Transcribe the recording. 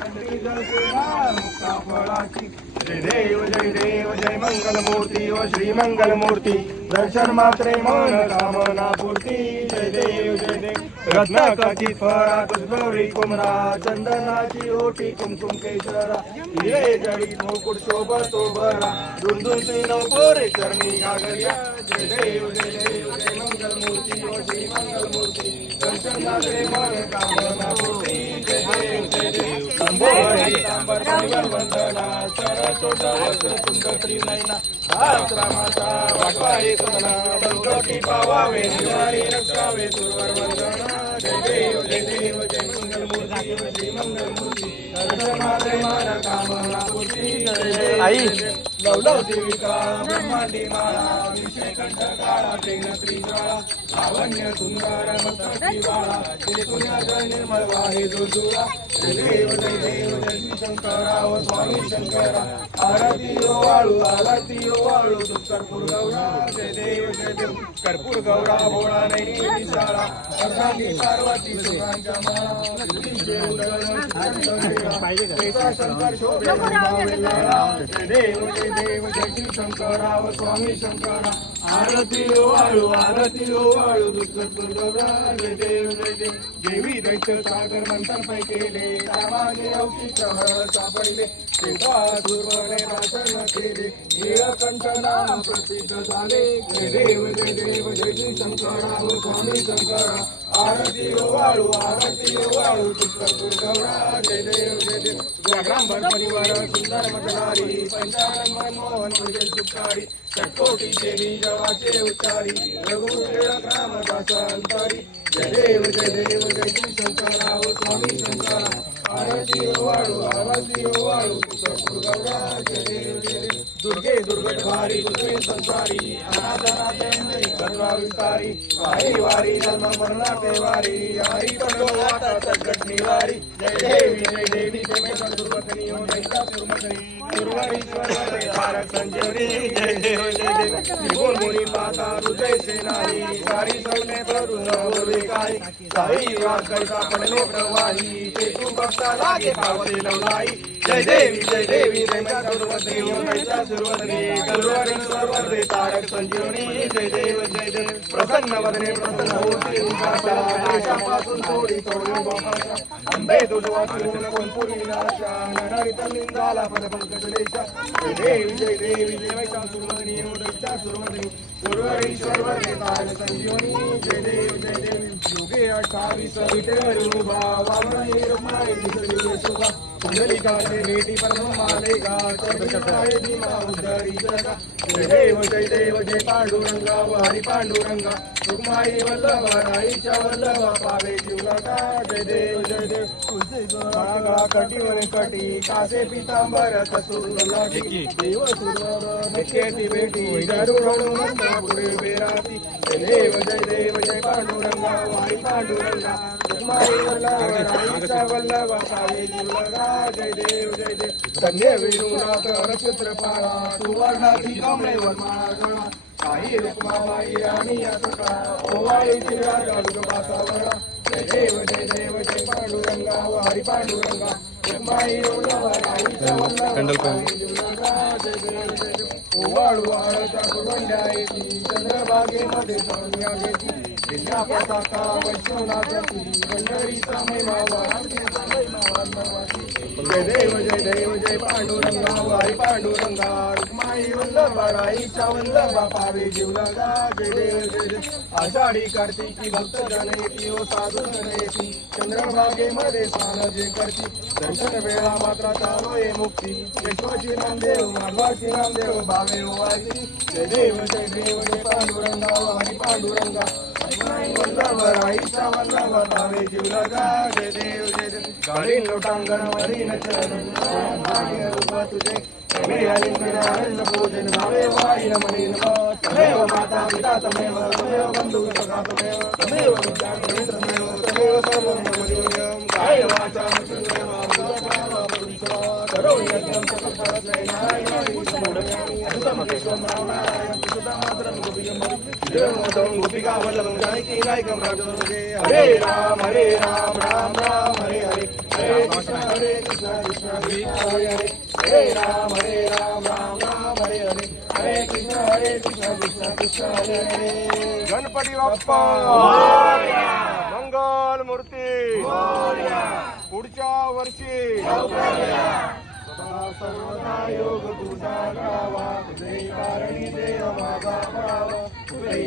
चंद्री जळसेना मुक्ता फळाची जय देव जय मंगलमूर्ती व श्री मंगलमूर्ती दर्शन मात्रे मन कामना पूर्ती जय देव रत्नाकाची फळा गौरी कुमरा चंदनाची ओटी कुमकुम केशरा हिरे जडित मुकुट शोभतो बरा दुंदुन नवकोरे चरणी गागरिया जय देव जय मंगलमूर्ती व श्री मंगलमूर्ती दर्शन मात्रे मन कामना पूर्ती जय देव संभोरी सांबर परिवार वंदना सरस्वत वस्त्र सुंदरी नयना रामाचा वाटवाई सुना संकटी पावावे निवारी रक्षावे सुरवर वंदना जय देव जय मंगलमूर्ती व श्री मंगलमूर्ती दर्शन मात्रे मन कामना पूर्ती जय आई लवलव देविका ब्रह्मांडी माळा विषय कंठ काळा प्रेम त्रिज्वाळा लावण्य सुंदर मस्तकी बाळा त्रिपुण्या निर्मळ वाहे जोजुळा जय देव जय शंकराव स्वामी शंकरा आरती ओ वाळू कर्पूर गौरा जय देव कर्पूर गौरा भोळा नैनी विशाळा अर्धांगी पार्वती सुखांच्या माळा शंकर शोभे जय देव जय शंकराव स्वामी शंकरा आरती ओ वाळू कर्पूर गौरा जय देव देवी दैत्य सागर मंथन पै केले त्यामागे अवशीच हळ सापडले सुरवणे नाशन केले नीळकंठ नाम प्रसिद्ध झाले जय देव जय शंकराव स्वामी शंकरा आरती ओ वाळू कर्पूर गौरा जय देव ग्रामभर परिवार सुंदर मतदारी पंचानन मनमोहन विजय सुखारी षटकोटी देवी जवाचे उच्चारी रघुवीर ग्रामदास अंतरी जय देव जय शंकराव स्वामी शंकरा आरती ओ वाळू कर्पूर गौरा जय देव दुर्गे दुर्गट भारी दुर्गे संसारी अनाथनाथेंद्री सर्व विस्तारी वारी जन्म मरणाचे वारी आई पडो आता संकट निवारी जय देवी जय सुरवतनी हो दैता सुरवरी तारक संजीवनी जय देव निगोल मुनी पाता हृदय सेनानी सारी सौने करून बोलवे काय साई वाद कैसा पडले प्रवाही ते तू बघता लागे पावते लवलाई जय देवी जय सुरवतनी हो दैता सुरवतनी करुणी तारक संजीवनी जय देव प्रसन्न वदने प्रसन्न होती उपासा देशापासून थोडी अंबे दुर्वा फिरून कोणपुरी नाशा नरित निंदाला पद पंकज देशा जय देवी जय सुरवतनी हो दैता सुरवतनी गुरुवरीश्वर वदने तारक संजीवनी जय देव योगे 28 विटेवर उभा वामन रुक्माई दिसली शोभा कुंडलिकाचे भेटी परमालेगा चंद्रकाय भीमा उद्धरी जगा जय देव जय पांडुरंगा हरी पांडुरंगा रुक्माई वल्लभा राईच्या वल्लभा पावे जीवलका जय देव तुळशीगळा कटीवर कटी कासे पितांबर कसूरलाटी देव सुरवर निकेती भेटी गरुड हनुमंत पुढे बेराती जय देव जय पांडुरंगा हरी पांडुरंगा रुक्माई वल्लभा राईच्या वल्लभा पावे जीवलका जय देव संध्या विरुनाथ नक्षत्र पाळा सुवर्णाची कमळे वर्मा काही रुक्माबाई राणी असका ओवाळीची राजा बासावरा जय देव जय पांडुरंगा हरी पांडुरंगा रुक्माई जय देव ओवाळू आळच्या कुडंड्या येती चंद्रभागेमध्ये सोन्या घेती जिल्हा पताका वैष्णवनाथी पंढरीचा महिमा जय देव जय पांडुरंगा हरी पांडुरंगा रुक्माई वल्लभा राईच्या वल्लभा पावे जीवलगा जय देव आषाढी कार्तिकी भक्त जन येती ओ साधू जन येती चंद्रभागेमध्ये स्नान जे करती दर्शन वेळा मात्र चालोय मुक्ती यशवाची नामदेव माधवाची नामदेव भावे ओवाळती जय देव जय पांडुरंगा हरी पांडुरंगा वल्लभा राईच्या वल्लभा पावे जीवलगा जय देव गाडी लोटांगण वरी नचन तुझे पूजन भावे वाई नमनीन तमेव माता पिता तमेव बंधु सखा तमेव विद्या तमेव सर्वं मम काय वाचा करोमि यत्नं तत्फलप्रदाय गोपिका वल्लभं जानकी नायकं राजं हरे राम राम राम हरे हरे हरे कृष्ण कृष्ण कृष्ण हरे हरे हरे राम राम राम हरे हरे हरे कृष्ण कृष्ण कृष्ण हरे हरे गणपती बाप्पा मंगल मूर्ती पुढच्या वर्षी सर्वदा योग तुझा गावा तुझे कारणी देह माझा भाव तुझे